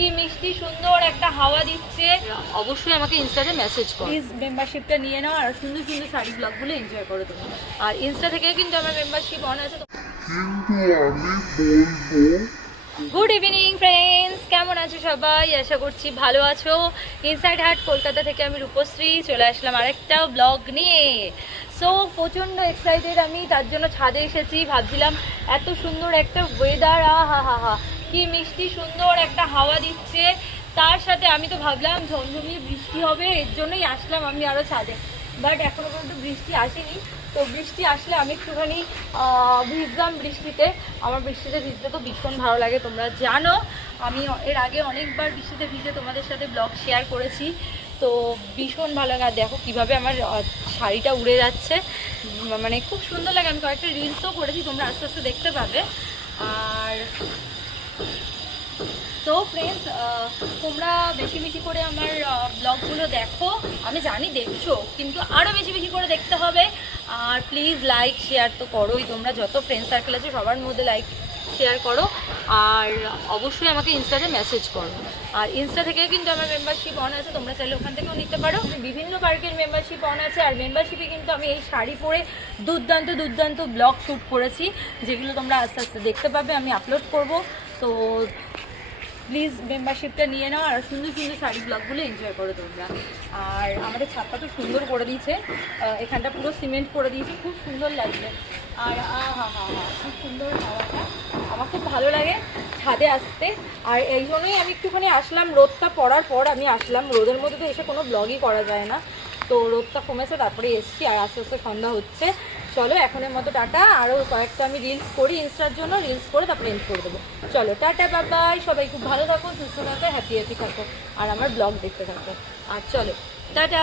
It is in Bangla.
কি মিষ্টি সুন্দর একটা হাওয়া দিচ্ছে। অবশ্যই আমাকে ইনস্টাতে মেসেজ করো, প্লিজ মেম্বারশিপটা নিয়ে নাও আর সুন্দর সুন্দর শাড়ি ব্লগগুলো এনজয় করো তুমি। আর ইনস্টা থেকেও কিন্তু আমার মেম্বারশিপ অন আছে। গুড ইভিনিং ফ্রেন্ডস, কেমন আছো সবাই? আশা করছি ভালো আছো। ইনসাইড হাট কলকাতা থেকে আমি রূপশ্রী চলে আসলাম আরেকটা ব্লগ নিয়ে। সো প্রচণ্ড এক্সাইটেড আমি, তার জন্য ছাদে এসেছি। ভাবছিলাম এত সুন্দর একটা ওয়েদার, হা হা হা, কি মিষ্টি সুন্দর একটা হাওয়া দিচ্ছে, তার সাথে আমি তো ভাবলাম ঝমঝমিয়ে বৃষ্টি হবে, এর জন্যই আসলাম আমি আরও ছাদে। বাট এখনও পর্যন্ত বৃষ্টি আসেনি। তো বৃষ্টি আসলে আমি একটুখানি ভিজলাম বৃষ্টিতে। আমার বৃষ্টিতে ভিজতে তো ভীষণ ভালো লাগে, তোমরা জানো। আমি এর আগে অনেকবার বৃষ্টিতে ভিজে তোমাদের সাথে ব্লগ শেয়ার করেছি, তো ভীষণ ভালো লাগে। আর দেখো কীভাবে আমার শাড়িটা উড়ে যাচ্ছে, মানে খুব সুন্দর লাগে। আমি কয়েকটা রিলসও করেছি, তোমরা আস্তে আস্তে দেখতে পাবে। আর তো ফ্রেন্ডস, তোমরা বেশি বেশি করে আমার ব্লগগুলো দেখো, আমি জানি দেখছো, কিন্তু আরও বেশি বেশি করে দেখতে হবে। আর প্লিজ লাইক শেয়ার তো করোই তোমরা, যত ফ্রেন্ড সার্কেল আছে সবার মধ্যে লাইক শেয়ার করো। আর অবশ্যই আমাকে ইনস্টাতে মেসেজ করো। আর ইনস্টা থেকেও কিন্তু আমার মেম্বারশিপ অন আছে, তোমরা চাইলে ওখান থেকেও নিতে পারো। বিভিন্ন পার্কের মেম্বারশিপ অন আছে। আর মেম্বারশিপে কিন্তু আমি এই শাড়ি পরে দুর্দান্ত দুর্দান্ত ব্লগ শ্যুট করেছি, যেগুলো তোমরা আস্তে আস্তে দেখতে পাবে, আমি আপলোড করব। তো প্লিজ মেম্বারশিপটা নিয়ে নাও আর সুন্দর সুন্দর শাড়ি ব্লগগুলো এনজয় করো তোমরা। আর আমাদের ছাদটা তো সুন্দর করে দিয়েছে, এখানটা পুরো সিমেন্ট করে দিয়েছে, খুব সুন্দর লাগছে। আর হা হা হা, খুব সুন্দর হাওয়াটা, আমার খুব ভালো লাগে ছাদে আসতে। আর এই জন্যই আমি একটুখানি আসলাম, রোদটা পড়ার পর আমি আসলাম। রোদের মধ্যে তো এসে কোনো ব্লগই করা যায় না, তো রোদটা কমেছে তারপরে এসছি। আর আস্তে আস্তে সন্ধ্যা হচ্ছে। চলো এখনের মতো টাটা। আরও কয়েকটা আমি রিলস করি ইনস্টার জন্য, রিলস করে তারপরে এন্ড করে দেবো। চলো টাটা, বাই। সবাই খুব ভালো থাকো, সুস্থ থাকো, হ্যাপি হ্যাপি থাকো, আর আমার ব্লগ দেখতে থাকো। আর চলো টাটা।